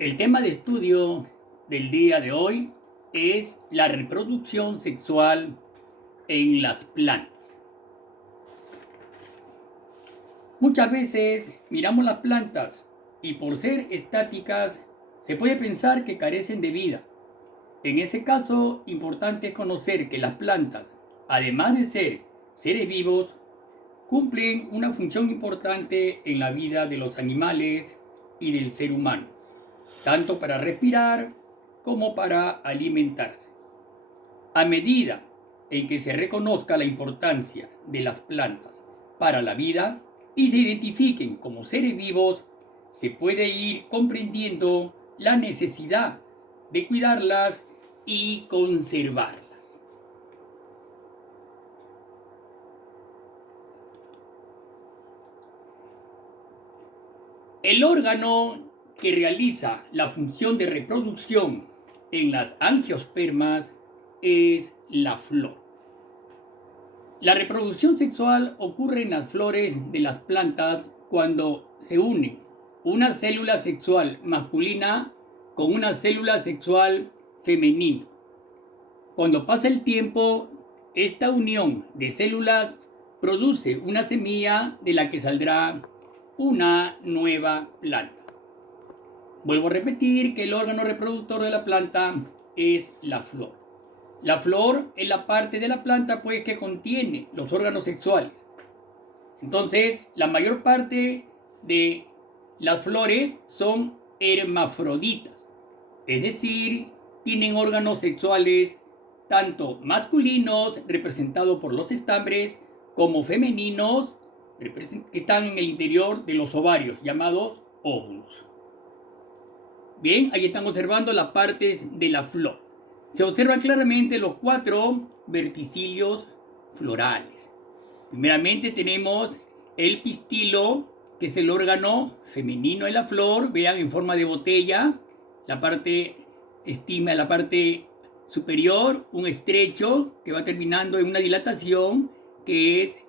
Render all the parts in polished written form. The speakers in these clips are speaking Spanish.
El tema de estudio del día de hoy es la reproducción sexual en las plantas. Muchas veces miramos las plantas y por ser estáticas se puede pensar que carecen de vida. En ese caso, importante es conocer que las plantas, además de ser seres vivos, cumplen una función importante en la vida de los animales y del ser humano, tanto para respirar como para alimentarse. A medida en que se reconozca la importancia de las plantas para la vida y se identifiquen como seres vivos, se puede ir comprendiendo la necesidad de cuidarlas y conservarlas. El órgano que realiza la función de reproducción en las angiospermas es la flor. La reproducción sexual ocurre en las flores de las plantas cuando se unen una célula sexual masculina con una célula sexual femenina. Cuando pasa el tiempo, esta unión de células produce una semilla de la que saldrá una nueva planta. Vuelvo a repetir que el órgano reproductor de la planta es la flor. La flor es la parte de la planta pues que contiene los órganos sexuales. Entonces, la mayor parte de las flores son hermafroditas, es decir, tienen órganos sexuales tanto masculinos, representados por los estambres, como femeninos, que están en el interior de los ovarios, llamados óvulos. Bien, ahí están observando las partes de la flor. Se observan claramente los 4 verticillos florales. Primeramente tenemos el pistilo, que es el órgano femenino de la flor, vean, en forma de botella, la parte estigma, la parte superior, un estrecho que va terminando en una dilatación, que es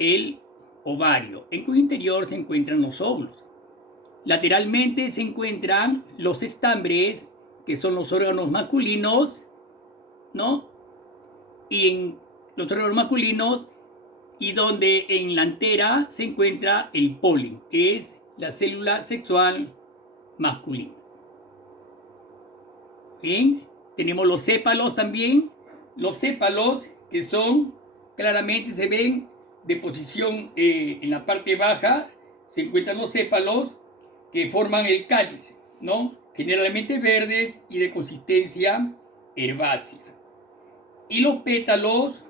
el ovario, en cuyo interior se encuentran los óvulos. Lateralmente se encuentran los estambres, que son los órganos masculinos, ¿no? Y en los órganos masculinos, y donde en la antera se encuentra el polen, que es la célula sexual masculina. Bien, tenemos los sépalos también. Los sépalos que son, claramente se ven de posición en la parte baja, se encuentran los sépalos que forman el cáliz, ¿no? Generalmente verdes y de consistencia herbácea. Y los pétalos,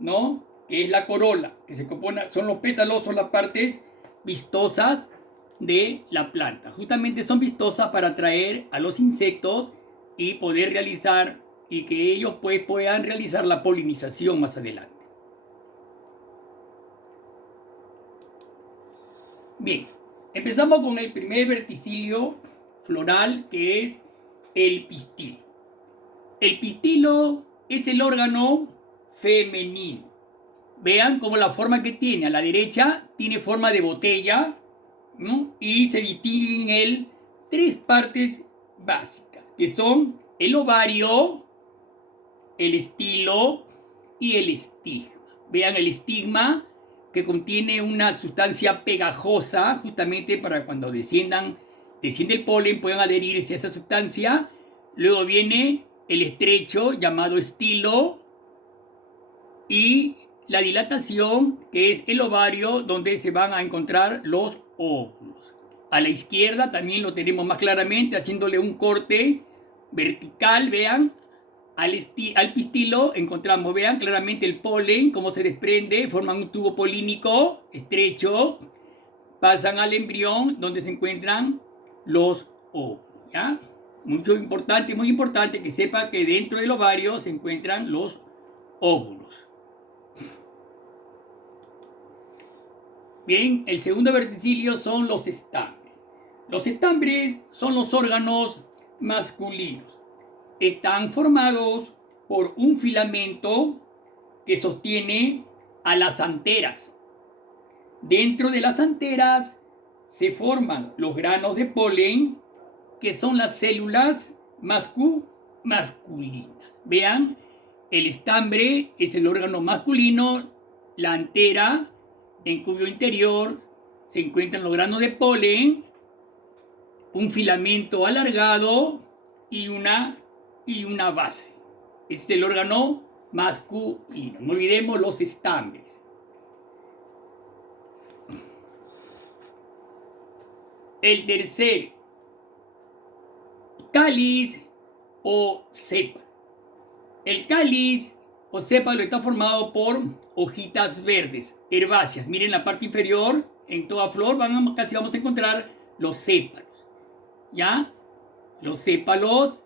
¿no? Que es la corola, que se compone, son los pétalos, son las partes vistosas de la planta. Justamente son vistosas para atraer a los insectos y poder realizar, y que ellos pues puedan realizar la polinización más adelante. Bien, empezamos con el primer verticilio floral, que es el pistilo. El pistilo es el órgano femenino. Vean cómo la forma que tiene. A la derecha tiene forma de botella, ¿no? Y se distinguen en él 3 partes básicas, que son el ovario, el estilo y el estigma. Vean el estigma, que contiene una sustancia pegajosa, justamente para cuando desciende el polen puedan adherirse a esa sustancia. Luego viene el estrecho, llamado estilo, y la dilatación, que es el ovario, donde se van a encontrar los óvulos. A la izquierda también lo tenemos más claramente, haciéndole un corte vertical, vean, al pistilo encontramos, vean claramente el polen, cómo se desprende, forman un tubo polínico estrecho, pasan al embrión, donde se encuentran los óvulos, ¿ya? Muy importante que sepa que dentro del ovario se encuentran los óvulos. Bien, el segundo verticilio son los estambres. Los estambres son los órganos masculinos. Están formados por un filamento que sostiene a las anteras. Dentro de las anteras se forman los granos de polen que son las células masculinas. Vean, el estambre es el órgano masculino, la antera, en cuyo interior se encuentran los granos de polen, un filamento alargado y una base. Este es el órgano masculino. No olvidemos los estambres. El tercer, cáliz o sépalo. El cáliz o sépalo está formado por hojitas verdes, herbáceas. Miren la parte inferior, en toda flor casi vamos a encontrar los sépalos. ¿Ya? Los sépalos,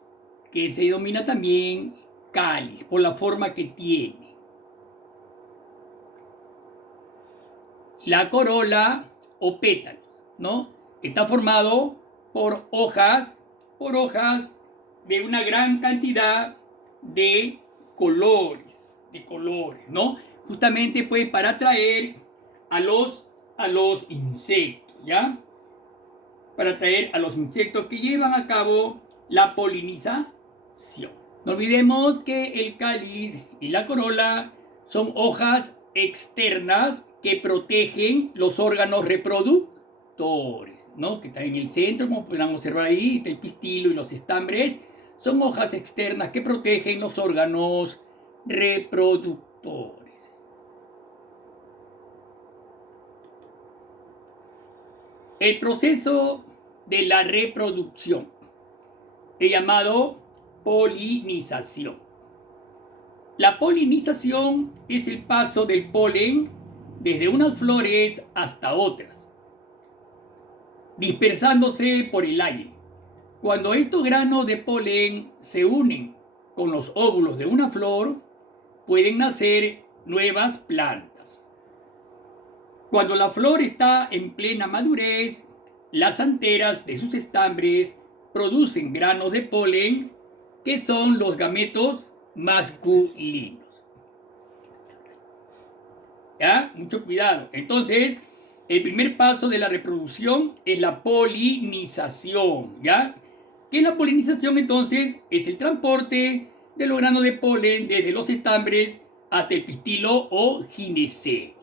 que se denomina también cáliz, por la forma que tiene. La corola o pétalo, ¿no? Está formado por hojas de una gran cantidad de colores, ¿no? Justamente pues para atraer a los insectos, ¿ya? Para atraer a los insectos que llevan a cabo la polinización. No olvidemos que el cáliz y la corola son hojas externas que protegen los órganos reproductores, ¿no? Que están en el centro, como podrán observar ahí, está el pistilo y los estambres. Son hojas externas que protegen los órganos reproductores. El proceso de la reproducción es llamado polinización. La polinización es el paso del polen desde unas flores hasta otras, dispersándose por el aire. Cuando estos granos de polen se unen con los óvulos de una flor, pueden nacer nuevas plantas. Cuando la flor está en plena madurez, las anteras de sus estambres producen granos de polen que son los gametos masculinos. ¿Ya? Mucho cuidado. Entonces, el primer paso de la reproducción es la polinización, ¿ya? ¿Qué es la polinización entonces? Es el transporte de los granos de polen desde los estambres hasta el pistilo o gineceo.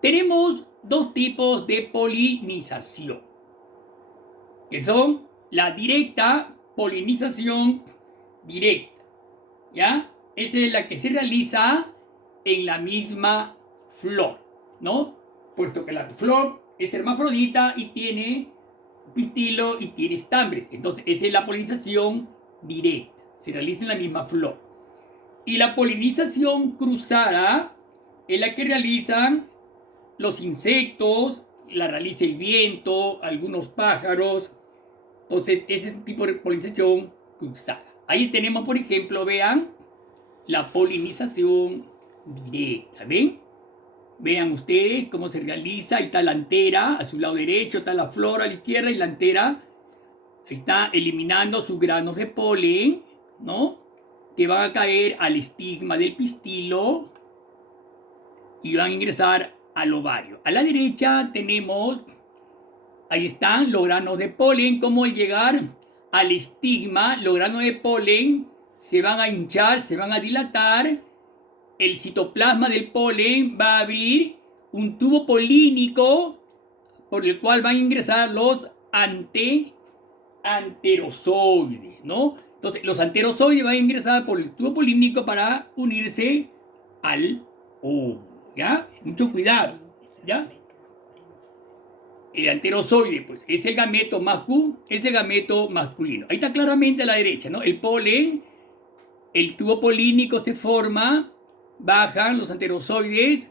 Tenemos dos tipos de polinización, que son la directa, polinización directa, ¿ya? Esa es la que se realiza en la misma flor, ¿no? Puesto que la flor es hermafrodita y tiene pistilo y tiene estambres. Entonces, esa es la polinización directa. Se realiza en la misma flor. Y la polinización cruzada es la que realizan los insectos, la realiza el viento, algunos pájaros. Entonces, ese es un tipo de polinización cruzada. Ahí tenemos, por ejemplo, vean, la polinización directa. ¿Ven? Vean ustedes cómo se realiza. Ahí está la antera, a su lado derecho, está la flor a la izquierda y la antera está eliminando sus granos de polen, ¿no? Que van a caer al estigma del pistilo y van a ingresar al ovario. A la derecha tenemos, ahí están los granos de polen, como al llegar al estigma, los granos de polen se van a hinchar, se van a dilatar. El citoplasma del polen va a abrir un tubo polínico por el cual van a ingresar los anterozoides, ¿no? Entonces, los anterozoides van a ingresar por el tubo polínico para unirse al óvulo, ¿ya? Mucho cuidado, ¿ya? El anterozoide, pues, es el gameto masculino. Ahí está claramente a la derecha, ¿no? El polen, el tubo polínico se forma, bajan los anterozoides,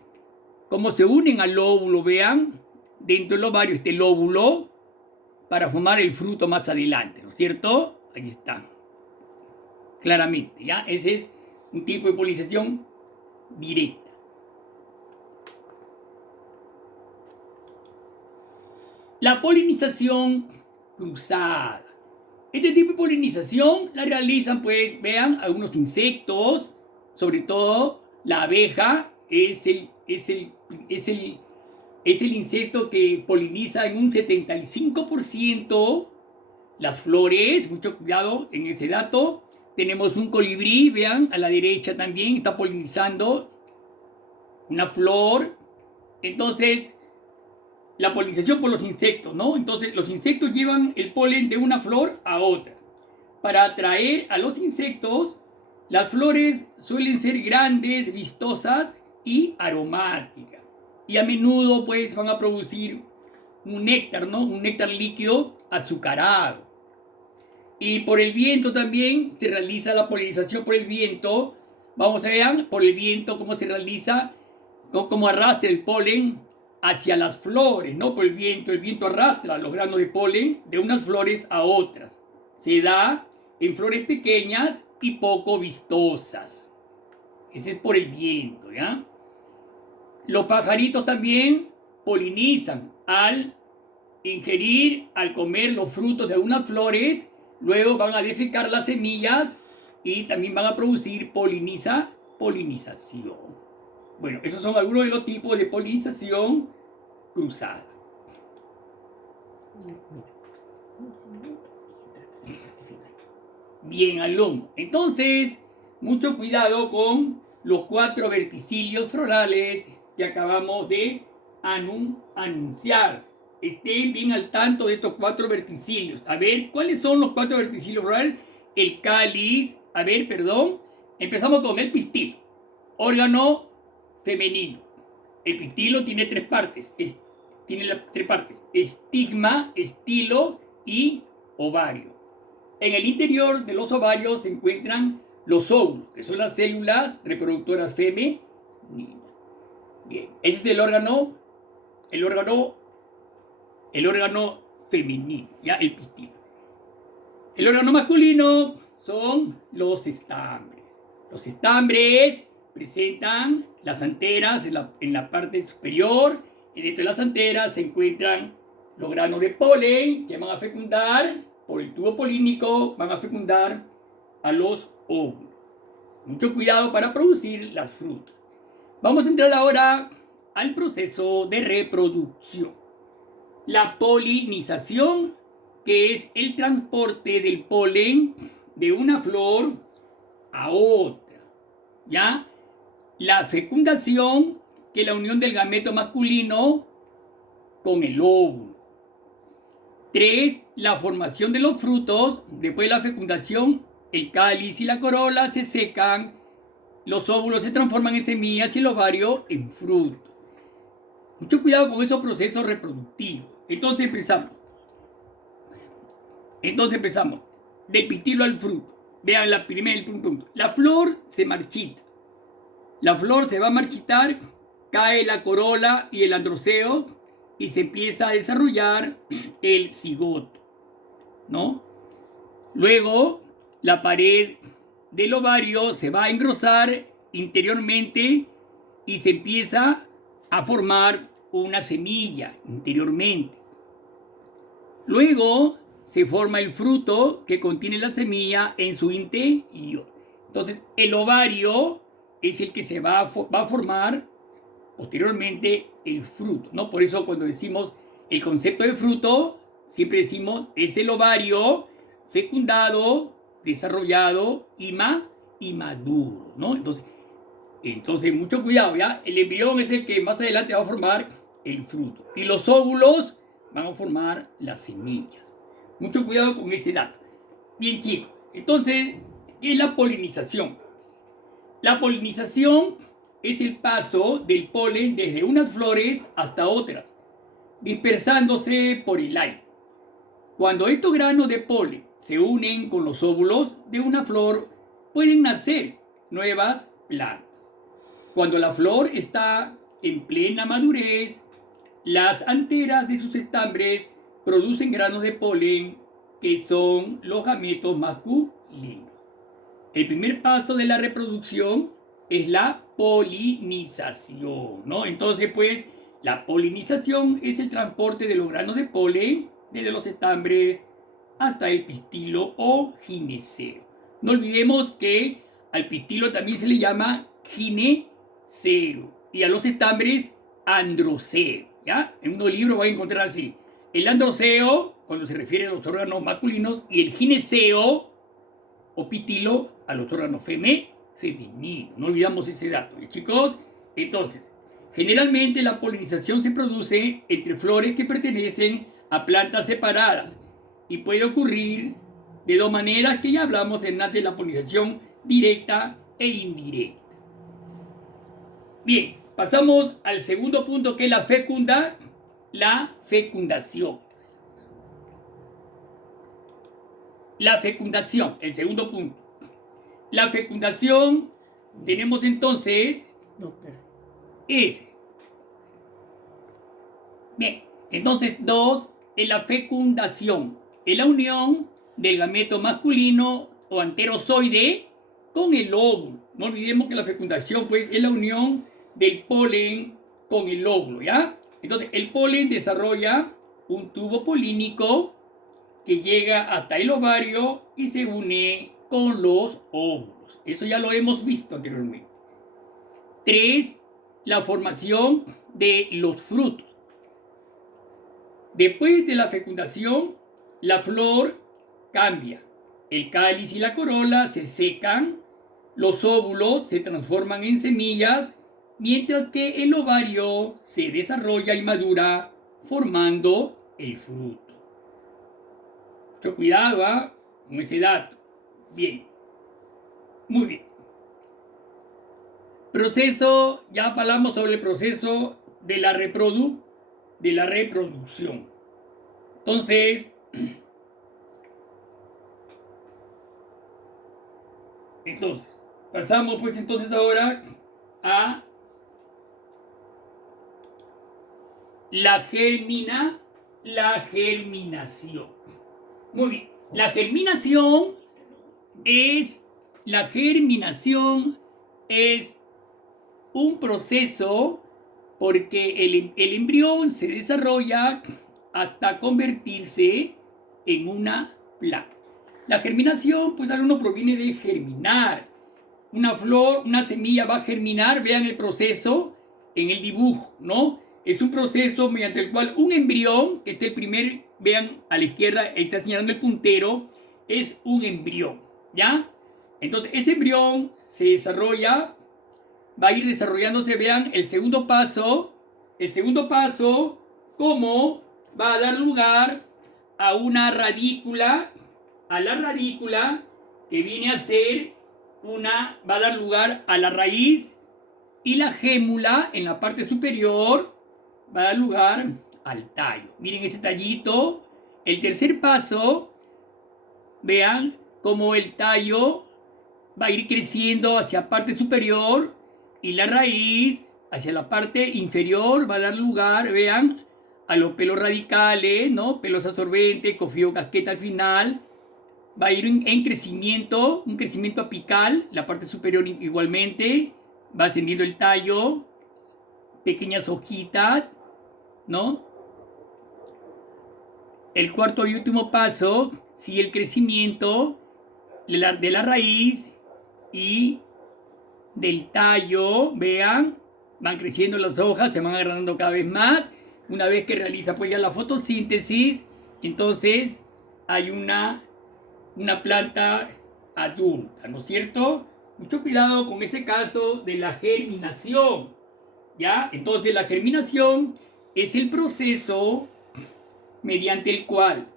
cómo se unen al óvulo, vean, dentro del ovario está el óvulo para formar el fruto más adelante, ¿no es cierto? Ahí está, claramente, ¿ya? Ese es un tipo de polinización directa. La polinización cruzada. Este tipo de polinización la realizan, pues, vean, algunos insectos, sobre todo la abeja es el insecto que poliniza en un 75% las flores, mucho cuidado en ese dato. Tenemos un colibrí, vean, a la derecha también está polinizando una flor. Entonces, la polinización por los insectos, ¿no? Entonces, los insectos llevan el polen de una flor a otra. Para atraer a los insectos, las flores suelen ser grandes, vistosas y aromáticas. Y a menudo, pues, van a producir un néctar, ¿no? Un néctar líquido azucarado. Y por el viento también se realiza la polinización por el viento. Vamos a ver por el viento cómo se realiza, cómo arrastra el polen hacia las flores, ¿no? Por el viento arrastra los granos de polen de unas flores a otras. Se da en flores pequeñas y poco vistosas. Ese es por el viento, ¿ya? Los pajaritos también polinizan al ingerir, al comer los frutos de algunas flores. Luego van a defecar las semillas y también van a producir polinización. Bueno, esos son algunos de los tipos de polinización cruzada. Bien, alumno. Entonces, mucho cuidado con los 4 verticillos florales que acabamos de anunciar. Estén bien al tanto de estos 4 verticillos. A ver, ¿cuáles son los 4 verticillos florales? El cáliz, empezamos con el pistil, órgano femenino. El pistilo tiene 3 partes, estigma, estilo y ovario. En el interior de los ovarios se encuentran los óvulos, que son las células reproductoras femeninas. Bien, ese es el órgano femenino, ya el pistilo. El órgano masculino son los estambres. Los estambres presentan las anteras en la parte superior, y dentro de las anteras se encuentran los granos de polen que van a fecundar por el tubo polínico, van a fecundar a los óvulos. Mucho cuidado para producir las frutas. Vamos a entrar ahora al proceso de reproducción. La polinización, que es el transporte del polen de una flor a otra. ¿Ya? La fecundación, que es la unión del gameto masculino con el óvulo. 3. La formación de los frutos. Después de la fecundación, el cáliz y la corola se secan, los óvulos se transforman en semillas y el ovario en fruto. Mucho cuidado con esos procesos reproductivos. Entonces empezamos. Del pistilo al fruto. Vean el punto. La flor se marchita. La flor se va a marchitar, cae la corola y el androceo y se empieza a desarrollar el cigoto, ¿no? Luego, la pared del ovario se va a engrosar interiormente y se empieza a formar una semilla interiormente. Luego se forma el fruto que contiene la semilla en su interior. Entonces, el ovario es el que se va a formar posteriormente el fruto, ¿no? Por eso cuando decimos el concepto de fruto, siempre decimos es el ovario fecundado, desarrollado y maduro, ¿no? Entonces mucho cuidado, ¿ya? El embrión es el que más adelante va a formar el fruto. Y los óvulos van a formar las semillas. Mucho cuidado con ese dato. Bien, chicos. Entonces, ¿qué es la polinización? La polinización es el paso del polen desde unas flores hasta otras, dispersándose por el aire. Cuando estos granos de polen se unen con los óvulos de una flor, pueden nacer nuevas plantas. Cuando la flor está en plena madurez, las anteras de sus estambres producen granos de polen que son los gametos masculinos. El primer paso de la reproducción es la polinización, ¿no? Entonces, pues, la polinización es el transporte de los granos de polen desde los estambres hasta el pistilo o gineceo. No olvidemos que al pistilo también se le llama gineceo y a los estambres androceo, ¿ya? En un libro van a encontrar así, El androceo, cuando se refiere a los órganos masculinos, y el gineceo o pitilo a los órganos femeninos. No olvidamos ese dato, chicos. Entonces, generalmente la polinización se produce entre flores que pertenecen a plantas separadas y puede ocurrir de dos maneras que ya hablamos en la polinización directa e indirecta. Bien, pasamos al segundo punto, que es la fecundación. La fecundación, el segundo punto. La fecundación, tenemos entonces, bien, entonces 2 es la fecundación, es la unión del gameto masculino o anterozoide con el óvulo. No olvidemos que la fecundación, pues, es la unión del polen con el óvulo, ¿ya? Entonces, el polen desarrolla un tubo polínico que llega hasta el ovario y se une con los óvulos. Eso ya lo hemos visto anteriormente. 3. La formación de los frutos. Después de la fecundación, la flor cambia. El cáliz y la corola se secan, los óvulos se transforman en semillas, mientras que el ovario se desarrolla y madura formando el fruto. Mucho cuidado con ese dato. Bien, muy bien. Proceso, ya hablamos sobre el proceso de la reproducción. Entonces, pasamos pues entonces ahora a la germinación. Muy bien. La germinación es un proceso porque el embrión se desarrolla hasta convertirse en una planta. La germinación, pues alumno, proviene de germinar. Una flor, una semilla va a germinar, vean el proceso en el dibujo, ¿no? Es un proceso mediante el cual un embrión, que está el primer, vean a la izquierda, está señalando el puntero, es un embrión, ¿ya? Entonces, ese embrión se desarrolla, va a ir desarrollándose, vean, el segundo paso, cómo va a dar lugar a una radícula, que viene a ser va a dar lugar a la raíz, y la gémula en la parte superior va a dar lugar al tallo. Miren ese tallito. El tercer paso, vean cómo el tallo va a ir creciendo hacia la parte superior y la raíz hacia la parte inferior va a dar lugar, vean, a los pelos radicales, ¿no? Pelos absorbentes, cofío, casqueta al final. Va a ir en crecimiento, un crecimiento apical, la parte superior igualmente, va ascendiendo el tallo, pequeñas hojitas, ¿no? El cuarto y último paso sigue el crecimiento de la raíz y del tallo, vean, van creciendo las hojas, se van agrandando cada vez más. Una vez que realiza pues ya la fotosíntesis, entonces hay una planta adulta, ¿no es cierto? Mucho cuidado con ese caso de la germinación, ¿ya? Entonces la germinación es el proceso mediante el cual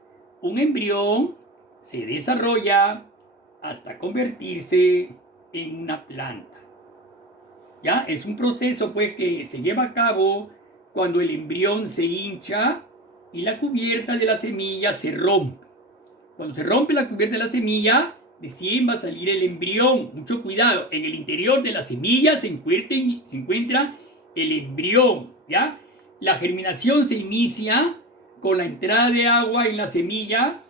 un embrión se desarrolla hasta convertirse en una planta. ¿Ya? Es un proceso pues que se lleva a cabo cuando el embrión se hincha y la cubierta de la semilla se rompe. Cuando se rompe la cubierta de la semilla, recién va a salir el embrión. Mucho cuidado, en el interior de la semilla se encuentra el embrión, ¿ya? La germinación se inicia con la entrada de agua en la semilla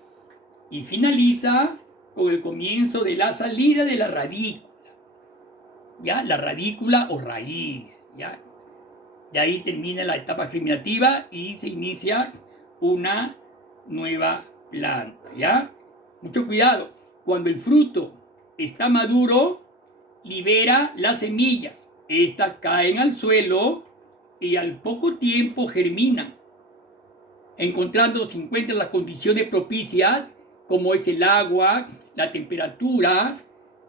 y finaliza con el comienzo de la salida de la radícula, ¿ya? La radícula o raíz, ¿ya? De ahí termina la etapa germinativa y se inicia una nueva planta, ¿ya? Mucho cuidado. Cuando el fruto está maduro, libera las semillas. Estas caen al suelo y al poco tiempo germinan. encontrando se encuentran las condiciones propicias, como es el agua, la temperatura,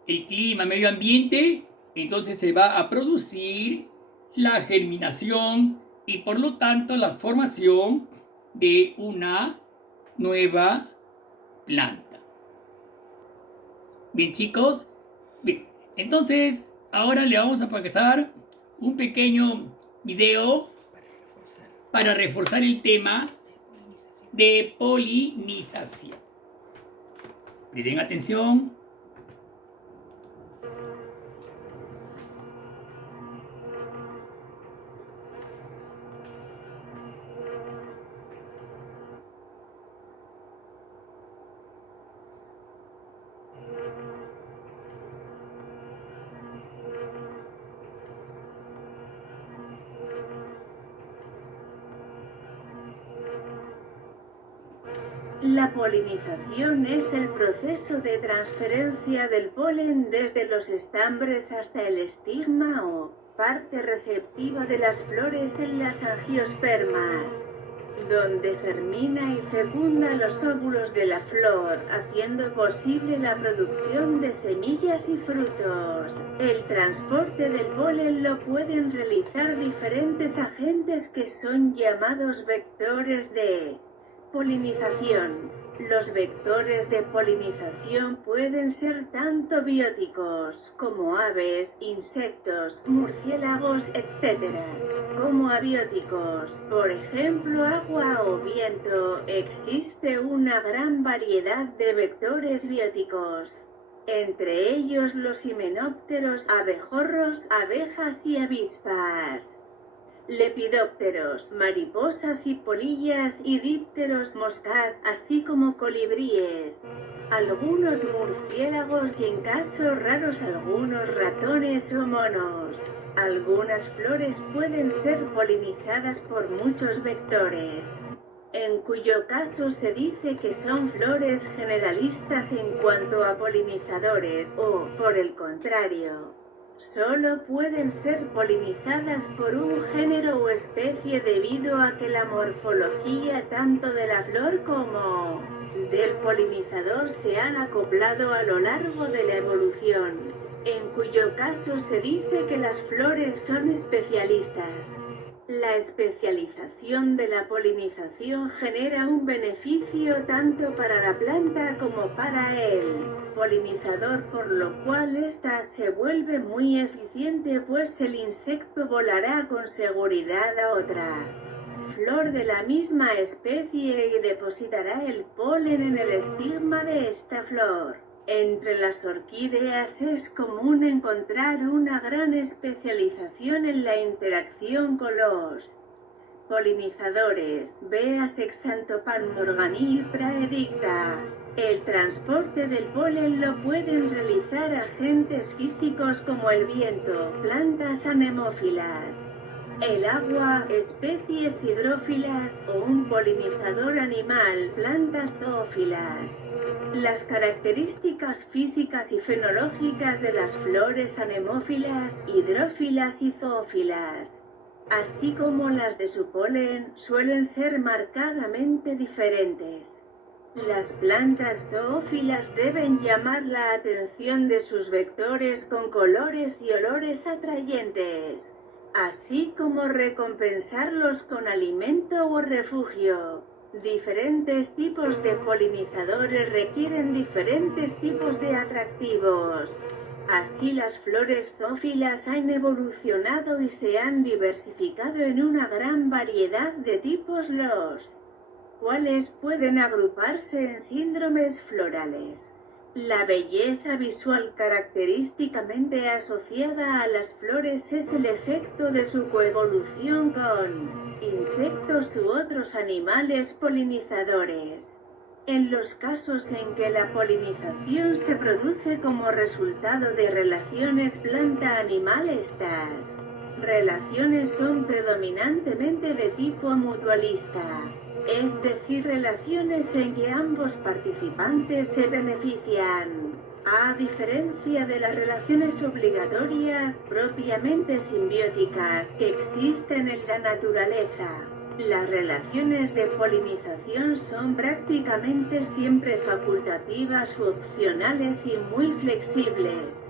el clima, medio ambiente, entonces se va a producir la germinación y por lo tanto la formación de una nueva planta. Bien, chicos, bien, entonces ahora le vamos a pasar un pequeño video para reforzar el tema de polinización. Presten atención. La polinización es el proceso de transferencia del polen desde los estambres hasta el estigma o parte receptiva de las flores en las angiospermas, donde germina y fecunda los óvulos de la flor, haciendo posible la producción de semillas y frutos. El transporte del polen lo pueden realizar diferentes agentes que son llamados vectores de polinización. Los vectores de polinización pueden ser tanto bióticos, como aves, insectos, murciélagos, etc., como abióticos, por ejemplo agua o viento. Existe una gran variedad de vectores bióticos, entre ellos los himenópteros, abejorros, abejas y avispas, lepidópteros, mariposas y polillas, y dípteros, moscas, así como colibríes, algunos murciélagos y en casos raros algunos ratones o monos. Algunas flores pueden ser polinizadas por muchos vectores, en cuyo caso se dice que son flores generalistas en cuanto a polinizadores o, por el contrario, solo pueden ser polinizadas por un género o especie debido a que la morfología tanto de la flor como del polinizador se han acoplado a lo largo de la evolución, en cuyo caso se dice que las flores son especialistas. La especialización de la polinización genera un beneficio tanto para la planta como para el polinizador, por lo cual ésta se vuelve muy eficiente, pues el insecto volará con seguridad a otra flor de la misma especie y depositará el polen en el estigma de esta flor. Entre las orquídeas es común encontrar una gran especialización en la interacción con los polinizadores, véase Xanthopan morgani y praedicta. El transporte del polen lo pueden realizar agentes físicos como el viento, plantas anemófilas, el agua, especies hidrófilas o un polinizador animal, plantas zoófilas. Las características físicas y fenológicas de las flores anemófilas, hidrófilas y zoófilas, así como las de su polen, suelen ser marcadamente diferentes. Las plantas zoófilas deben llamar la atención de sus vectores con colores y olores atrayentes, así como recompensarlos con alimento o refugio. Diferentes tipos de polinizadores requieren diferentes tipos de atractivos. Así las flores zoófilas han evolucionado y se han diversificado en una gran variedad de tipos, los cuales pueden agruparse en síndromes florales. La belleza visual característicamente asociada a las flores es el efecto de su coevolución con insectos u otros animales polinizadores. En los casos en que la polinización se produce como resultado de relaciones planta-animal, estas relaciones son predominantemente de tipo mutualista, es decir, relaciones en que ambos participantes se benefician, a diferencia de las relaciones obligatorias propiamente simbióticas que existen en la naturaleza. Las relaciones de polinización son prácticamente siempre facultativas u opcionales y muy flexibles.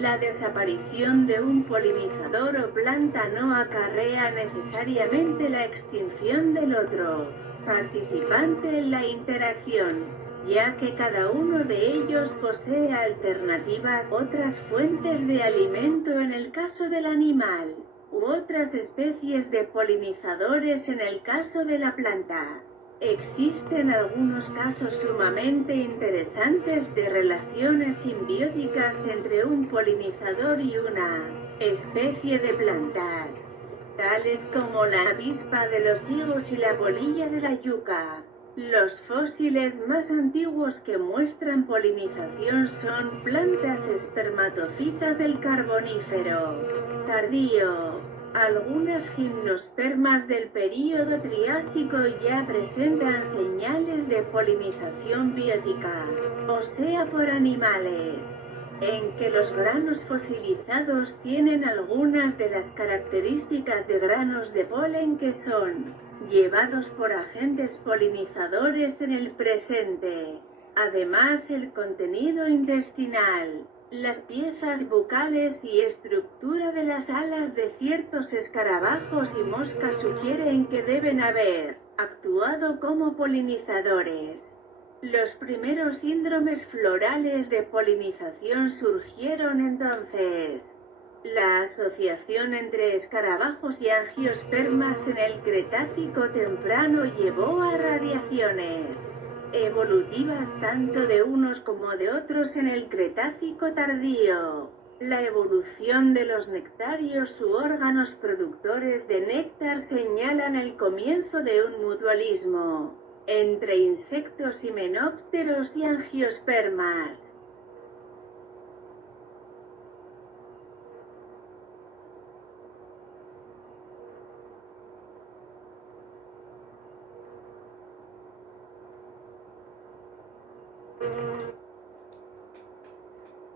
La desaparición de un polinizador o planta no acarrea necesariamente la extinción del otro participante en la interacción, ya que cada uno de ellos posee alternativas, otras fuentes de alimento en el caso del animal, u otras especies de polinizadores en el caso de la planta. Existen algunos casos sumamente interesantes de relaciones simbióticas entre un polinizador y una especie de plantas, tales como la avispa de los higos y la polilla de la yuca. Los fósiles más antiguos que muestran polinización son plantas espermatofitas del Carbonífero tardío. Algunas gimnospermas del período Triásico ya presentan señales de polinización biótica, o sea por animales, en que los granos fosilizados tienen algunas de las características de granos de polen que son llevados por agentes polinizadores en el presente. Además, el contenido intestinal, las piezas bucales y estructura de las alas de ciertos escarabajos y moscas sugieren que deben haber actuado como polinizadores. Los primeros síndromes florales de polinización surgieron entonces. La asociación entre escarabajos y angiospermas en el Cretácico temprano llevó a radiaciones evolutivas tanto de unos como de otros en el Cretácico tardío. La evolución de los nectarios u órganos productores de néctar señalan el comienzo de un mutualismo entre insectos himenópteros y angiospermas.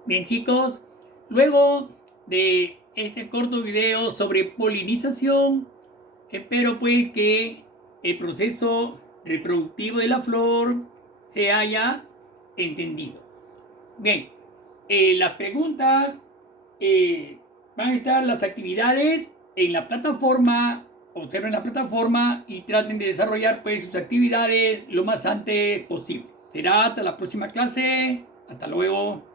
Bien chicos, luego de este corto video sobre polinización, espero pues que el proceso reproductivo de la flor se haya entendido. Bien, las preguntas, van a estar las actividades en la plataforma. Observen la plataforma y traten de desarrollar pues sus actividades lo más antes posible. Será hasta la próxima clase. Hasta luego.